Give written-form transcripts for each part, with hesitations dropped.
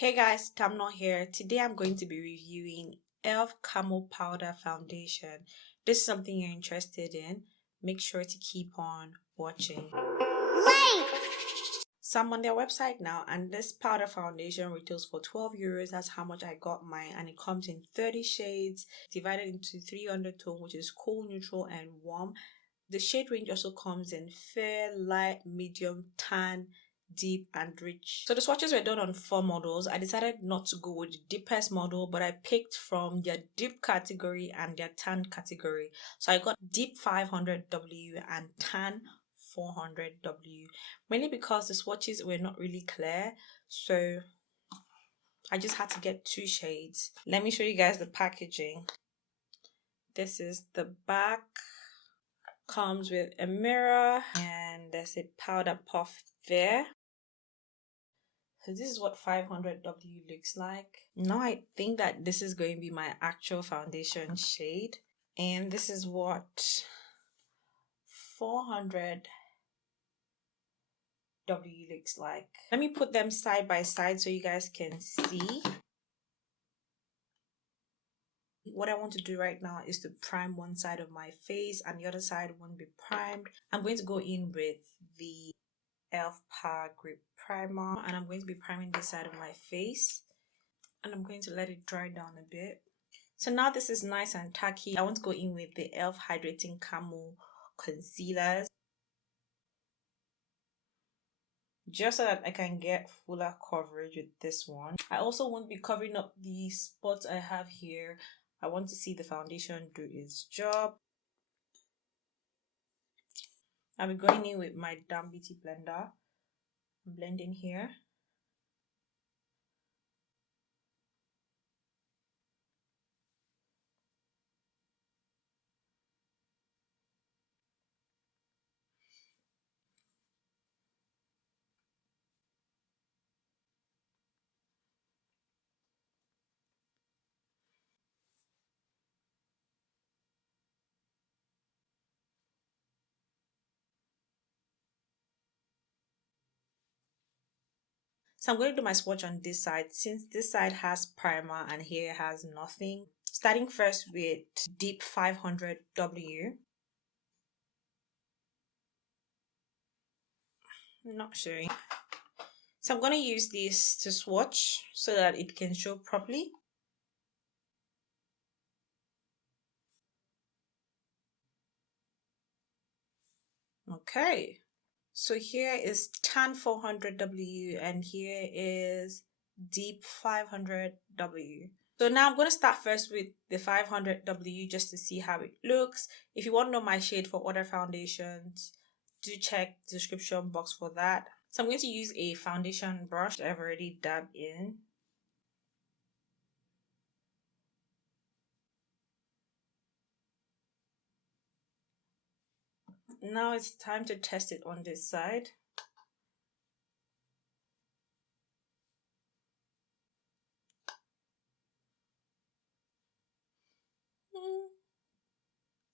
Hey guys, Tamno here. Today I'm going to be reviewing e.l.f. Camo Powder Foundation. This is something you're interested in. Make sure to keep on watching. Wait! So I'm on their website now, and this powder foundation retails for €12. That's how much I got mine, and it comes in 30 shades divided into 3 undertone, which is cool, neutral, and warm. The shade range also comes in fair, light, medium, tan, deep, and rich. So the swatches were done on 4 models. I decided not to go with the deepest model, but I picked from their deep category and their tan category. So I got deep 500W and tan 400W, mainly because the swatches were not really clear, so I just had to get 2 shades. Let me show you guys the packaging. This is the back. Comes with a mirror and there's a powder puff there. So this is what 500W looks like. Now I think that this is going to be my actual foundation shade, and this is what 400W looks like. Let me put them side by side so you guys can see. What I want to do right now is to prime one side of my face and the other side won't be primed. I'm going to go in with the e.l.f. Power Grip Primer, and I'm going to be priming this side of my face, and I'm going to let it dry down a bit. So now this is nice and tacky. I want to go in with the e.l.f. Hydrating Camo Concealers, just so that I can get fuller coverage with this one. I also won't be covering up the spots I have here. I want to see the foundation do its job. I'll be going in with my damp beauty blender. I'm blending here. So I'm going to do my swatch on this side, since this side has primer and here has nothing. Starting first with deep 500W. Not showing. So I'm going to use this to swatch so that it can show properly. Okay. So here is tan 400W and here is deep 500W. So now I'm going to start first with the 500W just to see how it looks. If you want to know my shade for other foundations, do check the description box for that. So I'm going to use a foundation brush that I've already dabbed in. Now it's time to test it on this side.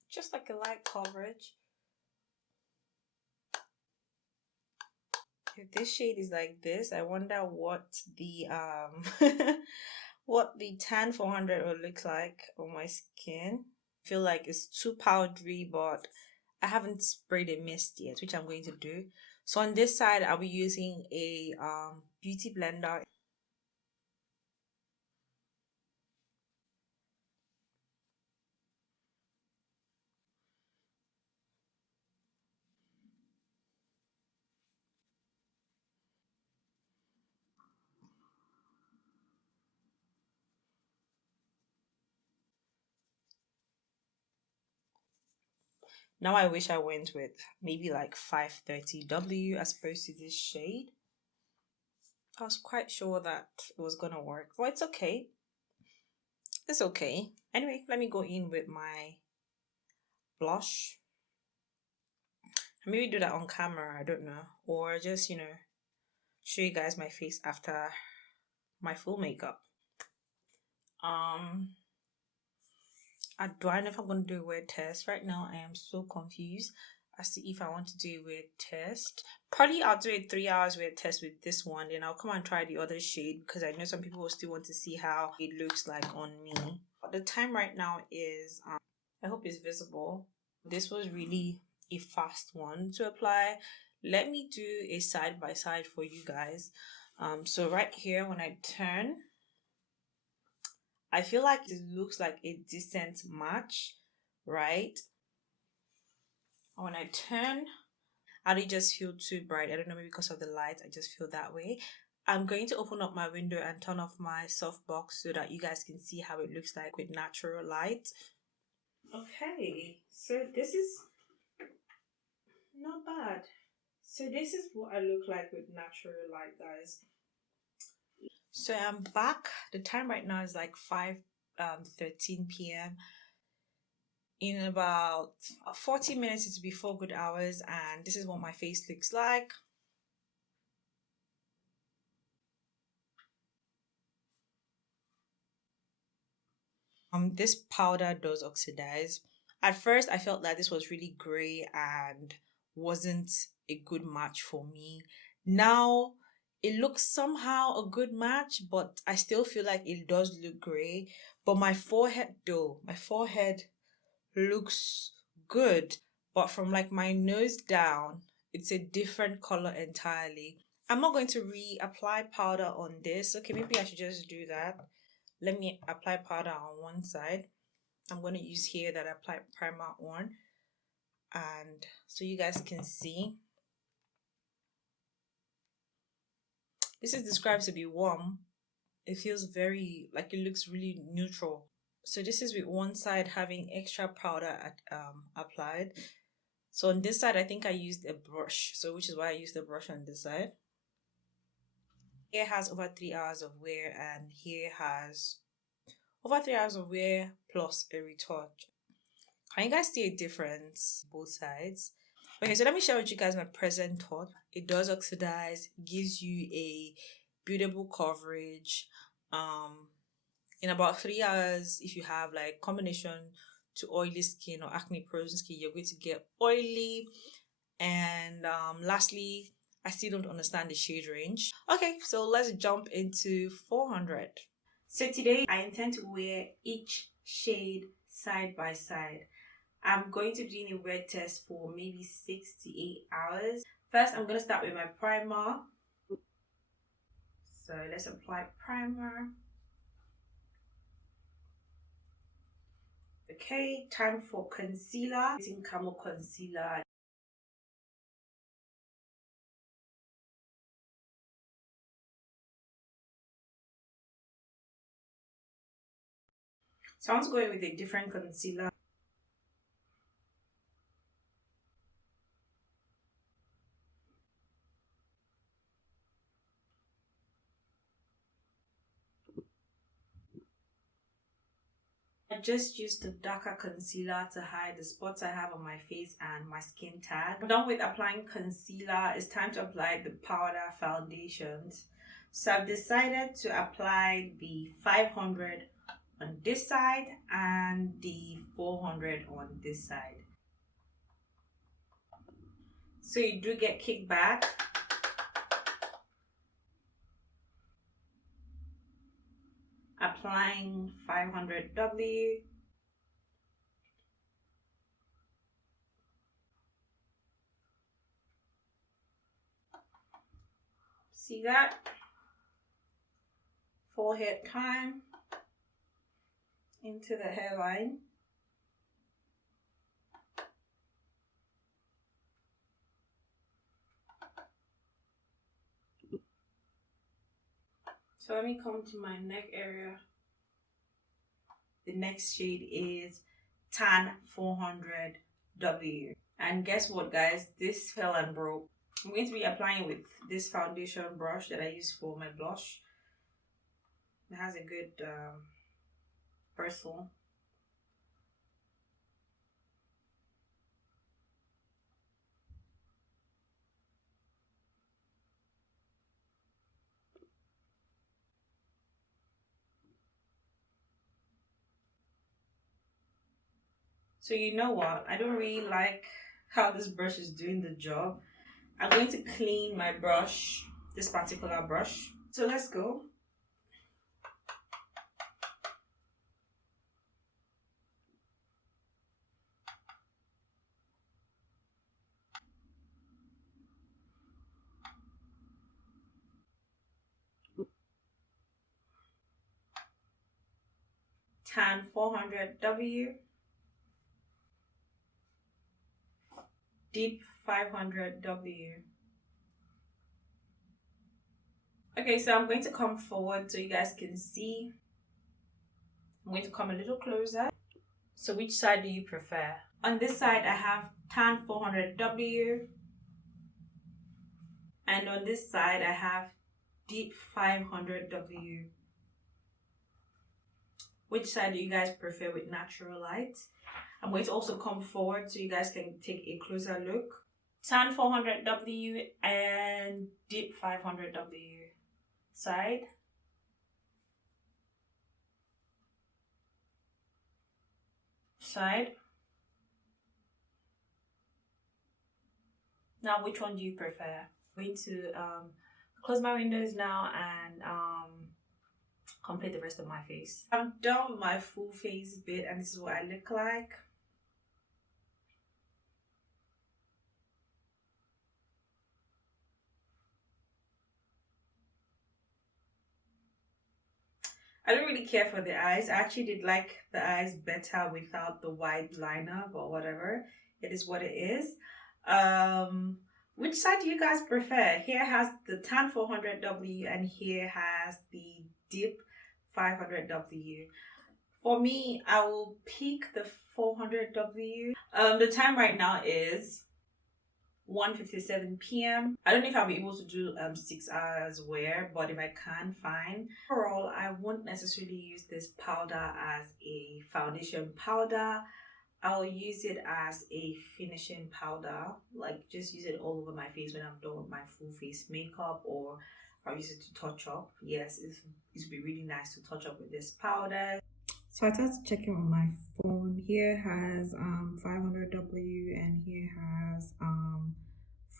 Just like a light coverage. If this shade is like this, I wonder what the what the tan 400 will look like on my skin. I feel like it's too powdery, but I haven't sprayed a mist yet, which I'm going to do. So on this side, I'll be using a beauty blender. Now I wish I went with maybe like 530W as opposed to this shade. I was quite sure that it was gonna work. Well, it's okay. It's okay. Anyway, let me go in with my blush. Maybe do that on camera, I don't know. Or just, show you guys my face after my full makeup. Do I know if I'm going to do a wear test? Right now, I am so confused. as to if I want to do a weird test. Probably I'll do a 3 hours weird test with this one, then I'll come and try the other shade because I know some people will still want to see how it looks like on me. The time right now is, I hope it's visible. This was really a fast one to apply. Let me do a side by side for you guys. So right here, when I turn, I feel like it looks like a decent match, right? When I turn, I didn't just feel too bright. I don't know, maybe because of the light, I just feel that way. I'm going to open up my window and turn off my softbox so that you guys can see how it looks like with natural light. Okay, so this is not bad. So this is what I look like with natural light, guys. So I'm back. The time right now is like 5:13 p.m. In about 40 minutes, it's before good hours, and this is what my face looks like. This powder does oxidize. At first, I felt that this was really gray and wasn't a good match for me. Now, it looks somehow a good match, but I still feel like it does look gray. But my forehead looks good, but from like my nose down, it's a different color entirely. I'm not going to reapply powder on this. Okay, maybe I should just do that. Let me apply powder on one side. I'm going to use here that I applied primer on, and so you guys can see. This is described to be warm. It feels very, like it looks really neutral. So this is with one side having extra powder applied. So on this side, I think I used a brush, so which is why I used the brush on this side. Here has over 3 hours of wear, and here has over 3 hours of wear plus a retouch. Can you guys see a difference both sides? Okay, so let me share with you guys my present thought. It does oxidize, gives you a buildable coverage. In about 3 hours, if you have like combination to oily skin or acne prone skin, you're going to get oily. And lastly, I still don't understand the shade range. Okay, so let's jump into 400. So today I intend to wear each shade side by side. I'm going to be doing a wear test for maybe 6 to 8 hours. First, I'm going to start with my primer. So let's apply primer. Okay, time for concealer. Using CAMO concealer. So I want to go in with a different concealer. I just used the darker concealer to hide the spots I have on my face and my skin tag. I'm done with applying concealer. It's time to apply the powder foundations. So I've decided to apply the 500 on this side and the 400 on this side. So you do get kickback. Applying 500W. See that? Forehead time into the hairline. So let me come to my neck area. The next shade is Tan 400W. And guess what, guys? This fell and broke. I'm going to be applying with this foundation brush that I use for my blush. It has a good bristle. So you know what? I don't really like how this brush is doing the job. I'm going to clean my brush, this particular brush. So let's go. Tan 400W, deep 500W. Okay, so I'm going to come forward so you guys can see. I'm going to come a little closer. So which side do you prefer? On this side I have tan 400W, and on this side I have deep 500W. Which side do you guys prefer with natural light? I'm going to also come forward so you guys can take a closer look. Tan 400W and deep 500W. Side. Side. Now which one do you prefer? I'm going to close my windows now and complete the rest of my face. I'm done with my full face bit and this is what I look like. I don't really care for the eyes. I actually did like the eyes better without the white liner, but whatever. It is what it is. Which side do you guys prefer? Here has the tan 400W and here has the deep 500W. For me, I will pick the 400W. The time right now is 1:57 p.m. I don't know if I'll be able to do 6 hours wear, but if I can, fine. Overall, I won't necessarily use this powder as a foundation powder. I'll use it as a finishing powder, like just use it all over my face when I'm done with my full face makeup, or I'll use it to touch up. Yes, it would be really nice to touch up with this powder. So I started checking on my phone. Here has 500W and here has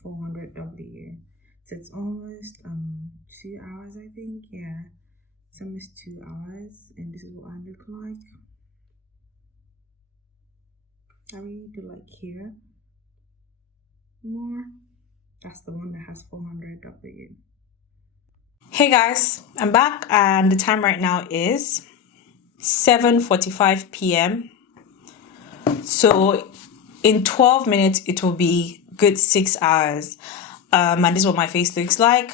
400W. So it's almost 2 hours, I think. Yeah, it's almost 2 hours, and this is what I look like. I really do like here more. That's the one that has 400W. Hey guys, I'm back and the time right now is 7:45 p.m. So in 12 minutes it will be good 6 hours. And this is what my face looks like.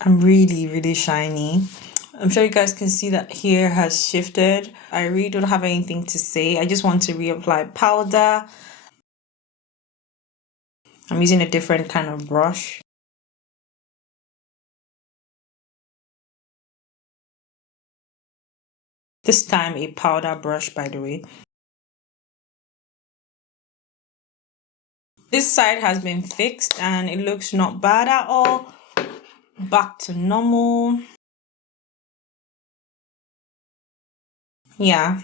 I'm really shiny. I'm sure you guys can see that hair has shifted. I really don't have anything to say. I just want to reapply powder. I'm using a different kind of brush. This time a powder brush, by the way. This side has been fixed and it looks not bad at all. Back to normal. Yeah.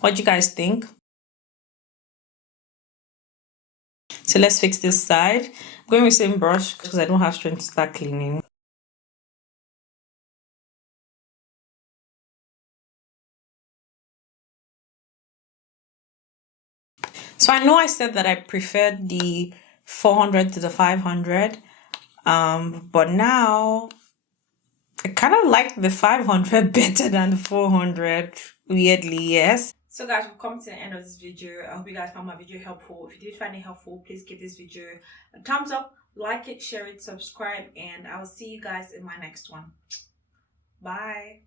What do you guys think? So let's fix this side. I'm going with the same brush because I don't have strength to start cleaning. So I know I said that I preferred the 400 to the 500, but now I kind of like the 500 better than the 400, weirdly, yes. So guys, we've come to the end of this video. I hope you guys found my video helpful. If you did find it helpful, please give this video a thumbs up, like it, share it, subscribe, and I'll see you guys in my next one. Bye.